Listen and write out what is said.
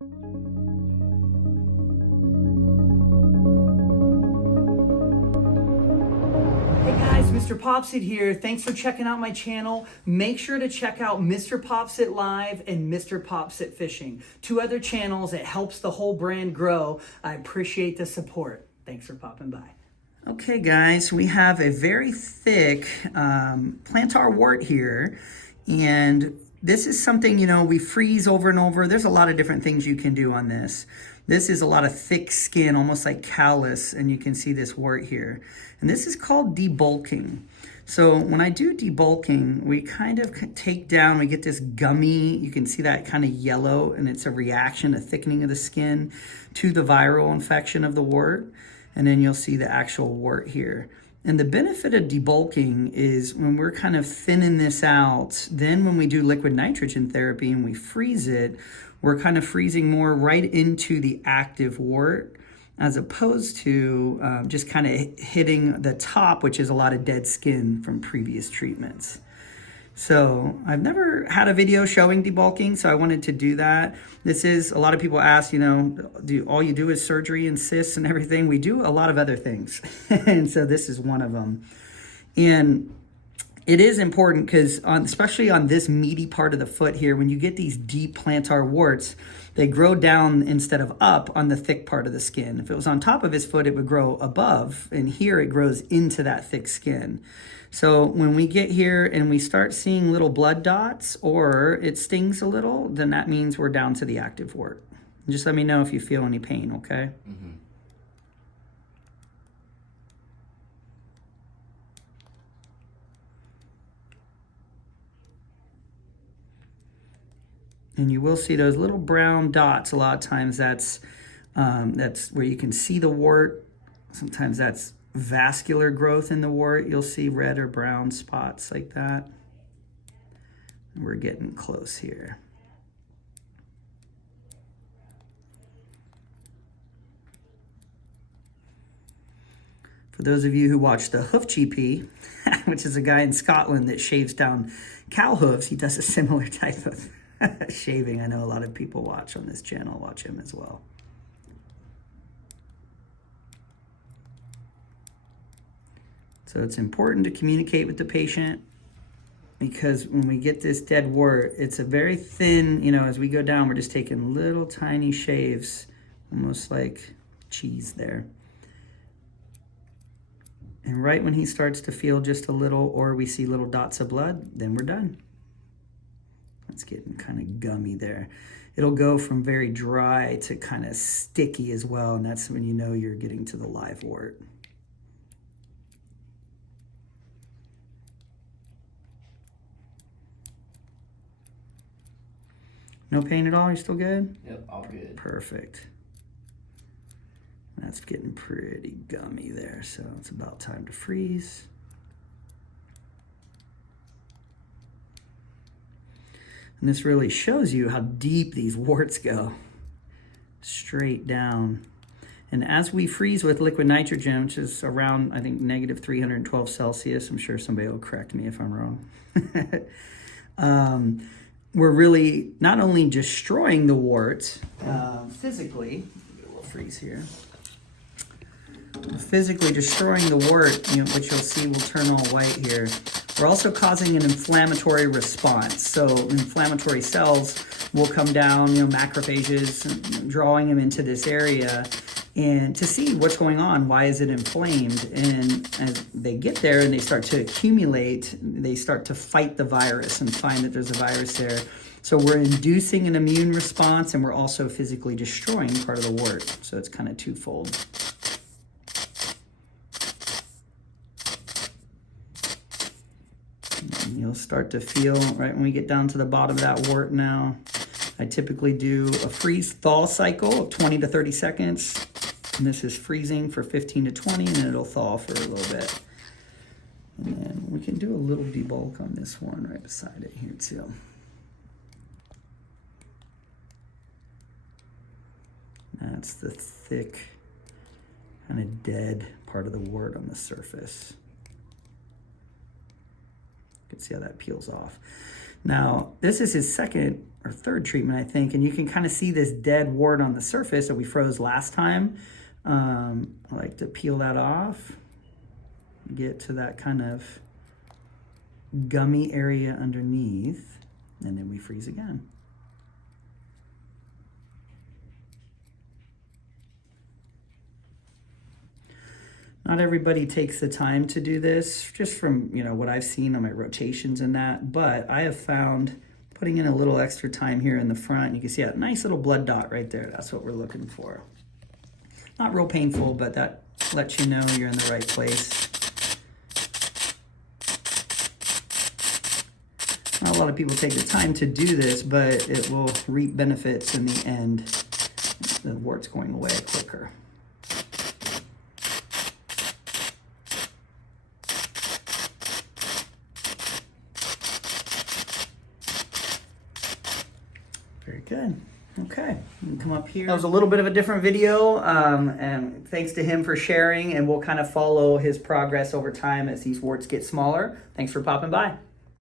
Hey guys, Mr. Popsit here. Thanks for checking out my channel. Make sure to check out Mr. Popsit Live and Mr. Popsit Fishing, two other channels. It helps the whole brand grow. I appreciate the support. Thanks for popping by. Okay guys, we have a very thick plantar wart here, and this is something, you know, we freeze over and over. There's a lot of different things you can do on this. This is a lot of thick skin, almost like callus, and you can see this wart here. And this is called debulking. So when I do debulking, we kind of take down, we get this gummy, you can see that kind of yellow, and it's a reaction, a thickening of the skin to the viral infection of the wart. And then you'll see the actual wart here. And the benefit of debulking is when we're kind of thinning this out, then when we do liquid nitrogen therapy and we freeze it, we're kind of freezing more right into the active wart, as opposed to just kind of hitting the top, which is a lot of dead skin from previous treatments. So I've never had a video showing debulking, so I wanted to do that. This is, a lot of people ask, you know, all you do is surgery and cysts and everything? We do a lot of other things. And so this is one of them. And it is important because especially on this meaty part of the foot here, when you get these deep plantar warts, they grow down instead of up on the thick part of the skin. If it was on top of his foot, it would grow above, and here it grows into that thick skin. So when we get here and we start seeing little blood dots or it stings a little, then that means we're down to the active wart. Just let me know if you feel any pain, okay? Mm-hmm. And you will see those little brown dots. A lot of times that's where you can see the wart. Sometimes that's vascular growth in the wart. You'll see red or brown spots like that. And we're getting close here. For those of you who watch the Hoof GP, which is a guy in Scotland that shaves down cow hooves, he does a similar type of shaving. I know a lot of people watch on this channel, watch him as well. So it's important to communicate with the patient, because when we get this dead wart, it's a very thin, you know, as we go down, we're just taking little tiny shaves, almost like cheese there. And right when he starts to feel just a little, or we see little dots of blood, then we're done. It's getting kind of gummy there. It'll go from very dry to kind of sticky as well, and that's when you know you're getting to the live wart. No pain at all? You're still good? Yep, all good. Perfect. That's getting pretty gummy there, so it's about time to freeze. And this really shows you how deep these warts go. Straight down. And as we freeze with liquid nitrogen, which is around, I think, negative 312 Celsius, I'm sure somebody will correct me if I'm wrong. We're really not only destroying the wart physically, get a little freeze here, physically destroying the wart, you know, which you'll see will turn all white here. We're also causing an inflammatory response. So inflammatory cells will come down, you know, macrophages, drawing them into this area, and to see what's going on, why is it inflamed? And as they get there and they start to accumulate, they start to fight the virus and find that there's a virus there. So we're inducing an immune response, and we're also physically destroying part of the wart. So it's kind of twofold. And you'll start to feel, right when we get down to the bottom of that wart now, I typically do a freeze-thaw cycle of 20 to 30 seconds. And this is freezing for 15 to 20, and it'll thaw for a little bit. And then we can do a little debulk on this one right beside it here too. That's the thick, kind of dead part of the wart on the surface. You can see how that peels off. Now, this is his second or third treatment, I think, and you can kind of see this dead wart on the surface that we froze last time. I like to peel that off, get to that kind of gummy area underneath, and then we freeze again. Not everybody takes the time to do this, just from, you know, what I've seen on my rotations and that, but I have found putting in a little extra time here in the front, you can see a nice little blood dot right there. That's what we're looking for. Not real painful, but that lets you know you're in the right place. Not a lot of people take the time to do this, but it will reap benefits in the end. The wart's going away quicker. Very good. Okay, you can come up here. That was a little bit of a different video, and thanks to him for sharing, and we'll kind of follow his progress over time as these warts get smaller. Thanks for popping by.